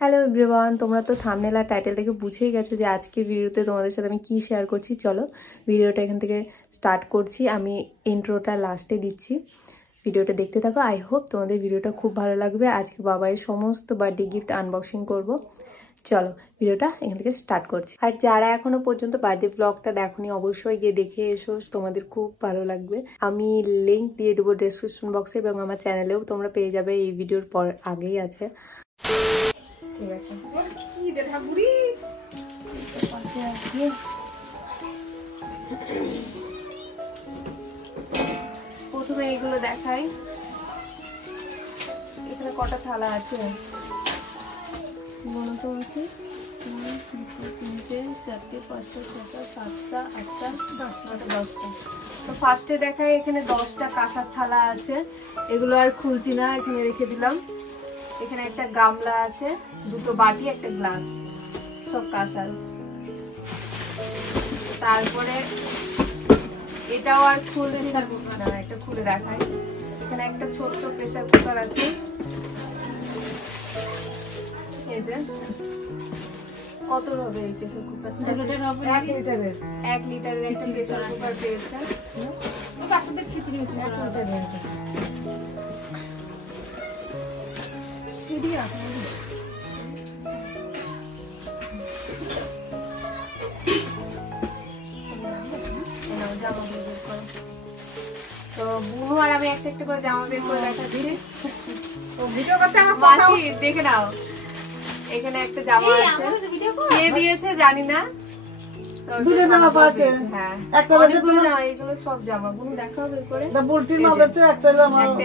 Hello everyone, তোমরা তো thumbnail আর title থেকে বুঝেই গেছো যে আজকের ভিডিওতে তোমাদের সাথে আমি কি শেয়ার করছি। চলো ভিডিওটা এখান থেকে স্টার্ট করছি। আমি ইন্ট্রোটা লাস্টে দিচ্ছি, ভিডিওটা দেখতে থাকো। আই হোপ তোমাদের ভিডিওটা খুব ভালো লাগবে। আজকে বাবাইয়ের সমস্ত বার্থডে গিফট আনবক্সিং করব। চলো ভিডিওটা এখান থেকে স্টার্ট করছি। আর যারা এখনো পর্যন্ত বার্থডে ব্লগটা দেখোনি অবশ্যই গিয়ে দেখে এসো, তোমাদের খুব ভালো লাগবে। আমি লিঙ্ক দিয়ে দেবো ডেসক্রিপশন বক্সে এবং আমার চ্যানেলেও তোমরা পেয়ে যাবে, এই ভিডিওর পর আগেই আছে। ঠিক আছে, প্রথমে এগুলো দেখাই। এখানে কটা থালা আছে? 1 2 3 4 5 6 7 8 10টা। তো ফার্স্টে দেখাই, এখানে 10টা কাঁসার থালা আছে। এগুলো আর খুলছি না, এখানে রেখে দিলাম। এখানে একটা গামলা আছে, 2টো বাটি, একটা গ্লাস, সব কাঁসার। তারপরে এটাও আর খুলে না, এটা খুলে দেখাই। এখানে একটা ছোট্ট প্রেসার কুকার আছে। এই যে কত হবে এই প্রেসার কুকার? 1 লিটারের একটা প্রেসার কুকার পেয়েছে। তো বুনু আর আমি একটা একটা করে জামা বের করে দেখাচ্ছি। দেখে নাও, এখানে একটা জামা আছে, কে দিয়েছে জানি না। এগুলো সব জামা বুনু দেখাও বের করে।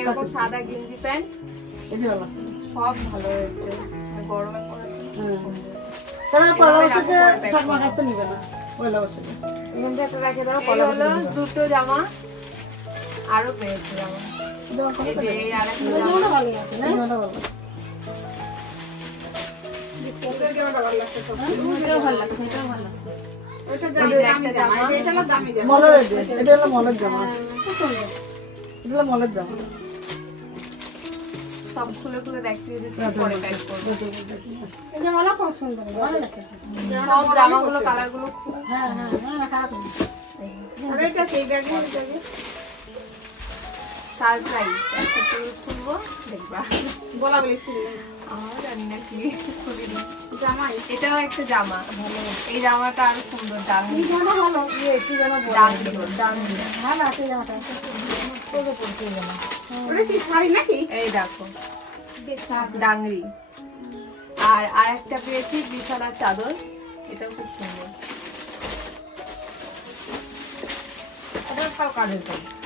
এরকম সাদা গেঞ্জি প্যান্ট, সব ভালো হয়েছে, গরমে পরে। দুটো জামা আরো পেয়েছে জামা। সব খুলে খুলে দেখতে সব জামাগুলো কালার গুলো সারপ্রাইজ। একটা খুলবো, দেখবা। জানি না কি জামা। এটাও একটা জামা, এই জামাটা আরো সুন্দর। এই দেখো ডাংরি। আর একটা পেয়েছি বিছানার চাদর, এটাও খুব সুন্দর।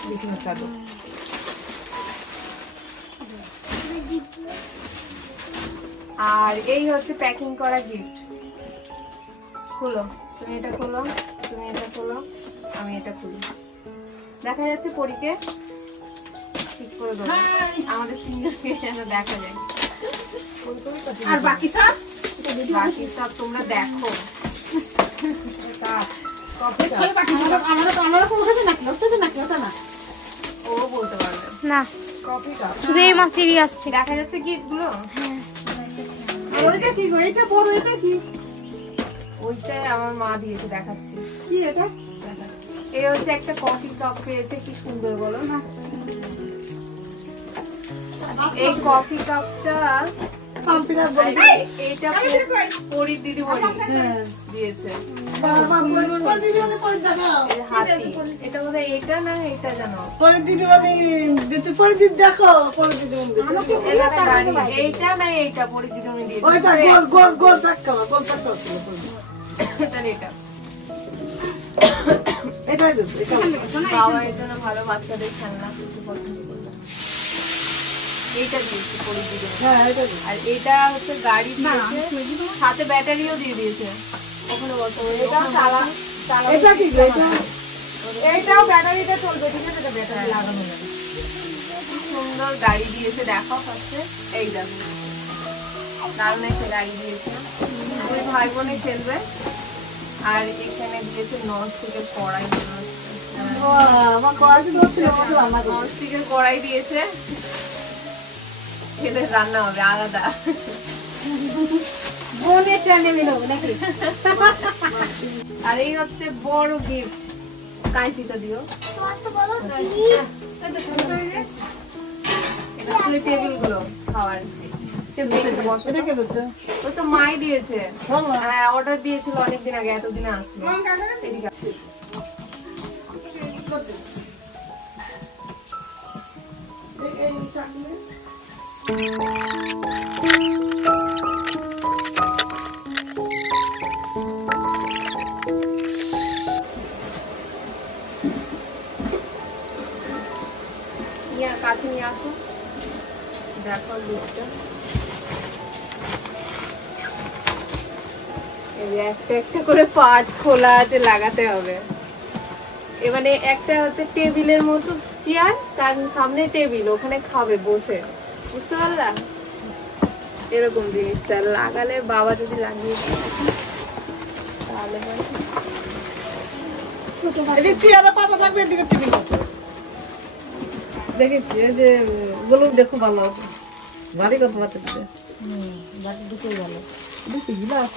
বিছানার চাদর। আর এই হচ্ছে প্যাকিং করা গিফট। খুলো, তুমি এটা খোলো, তুমি এটা খোলো, আমি এটা খুলি। দেখা যাচ্ছে পরীকে ঠিক করে দেবো, আমাদের সিঙ্গেলকে যেন দেখা যায়। আর বাকি সব তোমরা দেখো। ও বলতে পারবে না, শুধু এই মাসেরই আসছে। দেখা যাচ্ছে গিফট গুলো। ওইটা কি গো? এটা বড়, এটা কি? ওইটা আমার মা দিয়েছে, দেখাচ্ছি। কি এটা? এই হচ্ছে একটা কফি কাপ পেয়েছে, কি সুন্দর বলো না। এই কফি কাপটা এইটা পরীর দিদি দিয়েছে। এটা বোধহয় এটা না, এটা জানো এইটা না, এইটা পরীর দিদিমণি দিয়েছে। বাবা এর জন্য ভালো বাচ্চাদের খেলনা কিছু পছন্দ করবে। এইটা দিয়েছে পরীর দিদিমণি। আর এটা হচ্ছে গাড়ি দিয়েছে, সাথে ব্যাটারিও দিয়ে দিয়েছে। ওখানে বসো, এইটাও ব্যাটারিতে চলবে, ঠিক আছে? ব্যাটারি লাগানো যাবে। সুন্দর গাড়ি দিয়েছে, দেখাও ফার্স্টে। এই দেখো দারুণ একটা গাড়ি দিয়েছে, 2 ভাই বোনে খেলবে। আর এখানে দিয়েছে ননস্টিকের কড়াই। ননস্টিকের কড়াই দিয়েছে। ছেলের রান্না হবে আলাদা। আর এই হচ্ছে বড় গিফট, কাঁচিটা দিও। টেবিল গুলো খাওয়ার ওই তো মাই দিয়েছে, হ্যাঁ অর্ডার দিয়েছিল অনেকদিন আগে, এতদিনে আসলো। কাছে নিয়ে আসো, দেখো লুকটা। একটা একটা করে পার্ট খোলা আছে, লাগাতে হবে। এবারে একটা হচ্ছে টেবিলের মতো চেয়ার, তার সামনে টেবিল, ওখানে খাবে বসে, বুঝতে পারলা? এরকম জিনিসটা লাগালে, বাবা যদি লাগিয়ে তাহলে দেখেছি যে বলুন, দেখো ভালো আছে। বাড়ি কত বাটা দিতে? বাড়ি দুটোই ভালো। দুটো গিলাস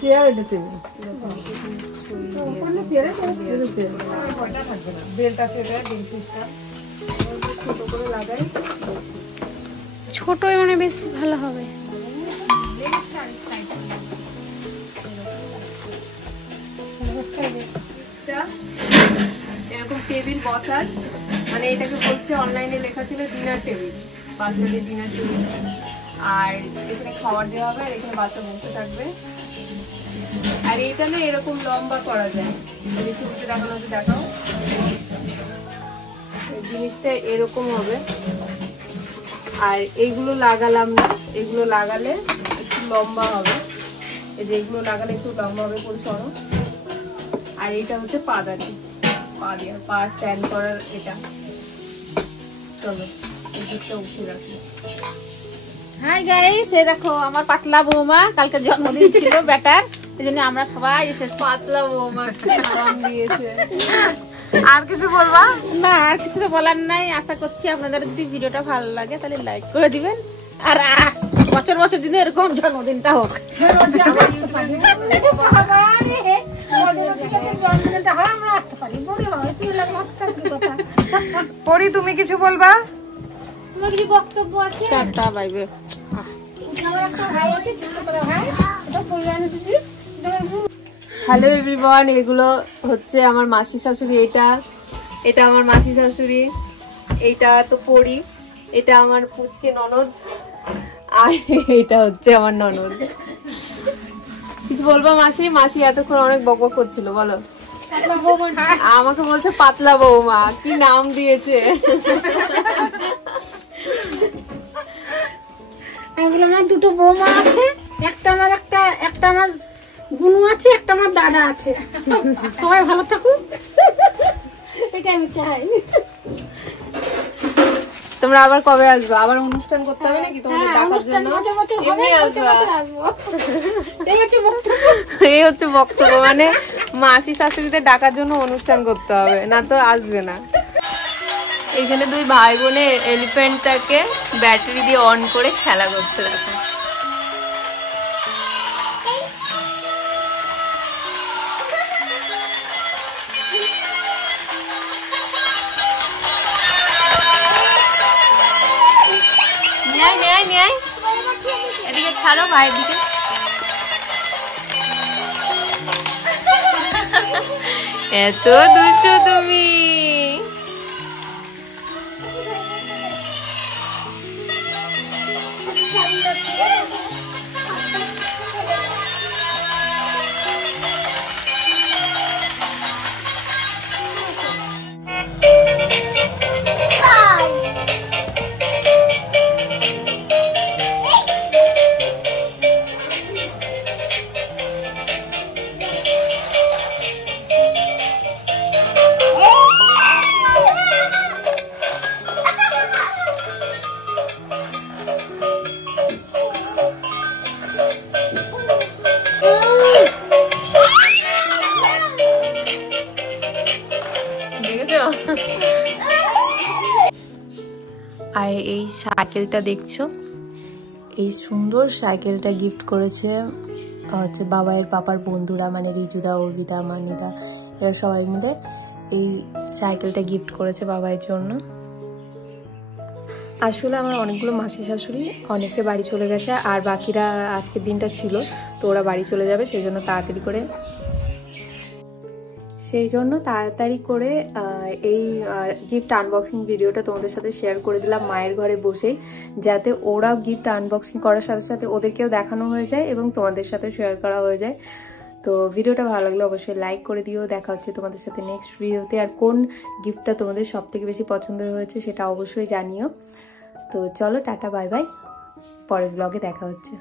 চেয়ার, এটা টেবিল। বেলটা ছোট করে লাগাই, ছোটই মানে বেশি ভালো হবে। এরকম টেবিল বসার, মানে এটাকে বলছে, অনলাইনে লেখা ছিল ডিনার টেবিল, বাচ্চাদের ডিনার টেবিল। আর এখানে খাবার দেওয়া হবে, আর এখানে বাচ্চা বসে থাকবে। আর এটা না এরকম লম্বা করা যায়, ছবিতে দেখানো হচ্ছে, দেখাও। জিনিসটা এরকম হবে। আর এইগুলো লাগালাম না, এগুলো লাগালে একটু লম্বা হবে। এই যে এগুলো লাগালে একটু লম্বা হবে, করে সরো। আর এইটা হচ্ছে পাদানি, পা দিয়ে পা স্ট্যান্ড করার এটা। চলো এই দিকটা উঠে রাখি। হাই গাইস, এই দেখো আমার পাতলা বৌমা, কালকে জন্মদিন ছিল বেটার, এই জন্য আমরা সবাই এসেছি। পাতলা বৌমা নাম দিয়েছে। আর কিছু বলবা? না, আর কিছু তো বলার নাই। আশা করছি আপনাদের যদি ভিডিওটা ভালো লাগে তাহলে লাইক করে দিবেন, আর বছর বছর দিনে এরকম জন্মদিনটা হোক। পরি, তুমি কিছু বলবা? তোমার কি বক্তব্য আছে? Tata, bye bye. Hello everyone, এগুলো হচ্ছে আমার মাসি শাশুড়ি। এটা আমার মাসি শাশুড়ি, এইটা তো পরি, এটা আমার পুচকে ননদ, আর এইটা হচ্ছে আমার ননদ। কিছু বলবা মাসি? মাসি এতক্ষণ অনেক বকবক করছিল, বলো। আমাকে বলছে পাতলা বৌমা, কি নাম দিয়েছে। আমার দুটো বৌমা আছে, একটা আমার বুনু আছে, একটা আমার দাদা আছে। সবাই ভালো থাকুক, এটা আমি চাই। তোমরা আবার কবে আসবে? আবার অনুষ্ঠান করতে হবে নাকি তোমাদের ডাকার জন্য? এমনি আসবা? এই হচ্ছে বক্তব্য, মানে মাসি শাশুড়িদের ডাকার জন্য অনুষ্ঠান করতে হবে, না তো আসবে না। এখানে দুই ভাই বোনে এলিফ্যান্টটাকে ব্যাটারি দিয়ে অন করে খেলা করছে, দেখো। এদিকে ছাড়ো, ভাইয়ের দিকে। এত দুষ্টু তুমি। সাইকেলটা দেখছো, এই সুন্দর সাইকেলটা গিফট করেছে হচ্ছে বাবাইয়ের পাপার বন্ধুরা, মানে রিজুদা, অভিদা, মানিদা, এরা সবাই মিলে এই সাইকেলটা গিফট করেছে বাবাইয়ের জন্য। আসলে আমার অনেকগুলো মাসি শাশুড়ি অনেকে বাড়ি চলে গেছে, আর বাকিরা আজকের দিনটা ছিল, তো ওরা বাড়ি চলে যাবে, সেই জন্য তাড়াতাড়ি করে এই গিফট আনবক্সিং ভিডিওটা তোমাদের সাথে শেয়ার করে দিলাম মায়ের ঘরে বসেই, যাতে ওরা গিফট আনবক্সিং করার সাথে সাথে ওদেরকেও দেখানো হয়ে যায় এবং তোমাদের সাথে শেয়ার করা হয়ে যায়। তো ভিডিওটা ভালো লাগলে অবশ্যই লাইক করে দিও। দেখা হচ্ছে তোমাদের সাথে নেক্সট ভিডিওতে। আর কোন গিফটটা তোমাদের সব থেকে বেশি পছন্দ হয়েছে সেটা অবশ্যই জানিও। তো চলো, টাটা, বাই বাই, পরের ব্লগে দেখা হচ্ছে।